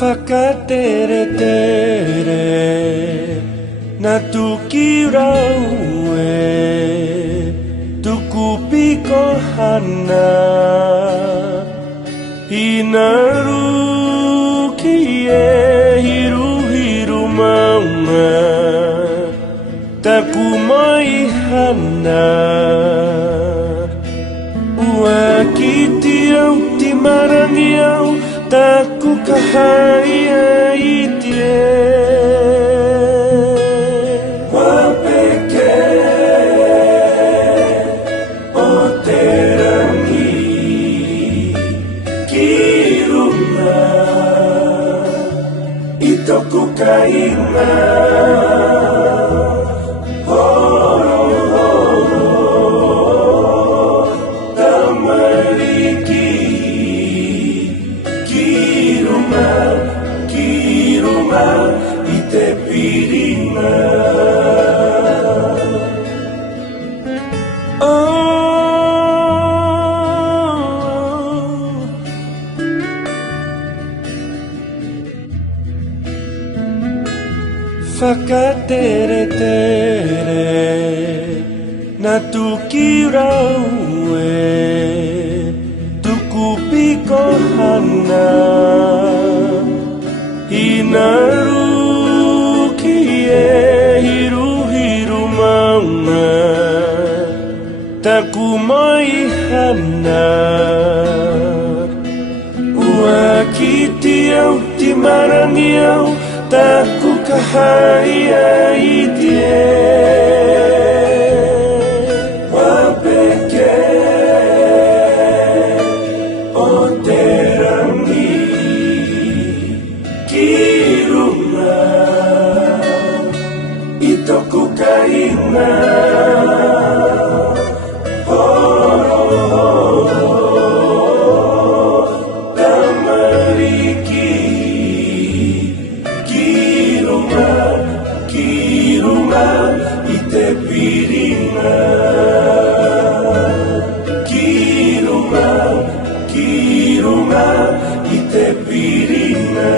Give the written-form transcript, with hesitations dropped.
Whakatere na tukirau tuku piko hana hinaru kie hiru hiru maunga taku mai hana ua kiti au timarangi au taku kahaya itie wapeke o te rangi kiruna i toku kainga I te piringa Whakatere na tukirau tuku piko hana hinaru hiru hiru maunga taku mai hana ua kiti au timarangi au taku kahaya itie wapeke o te rangi kirunga i toku kainga tamariki kirunga i te piringa kirunga i te piringa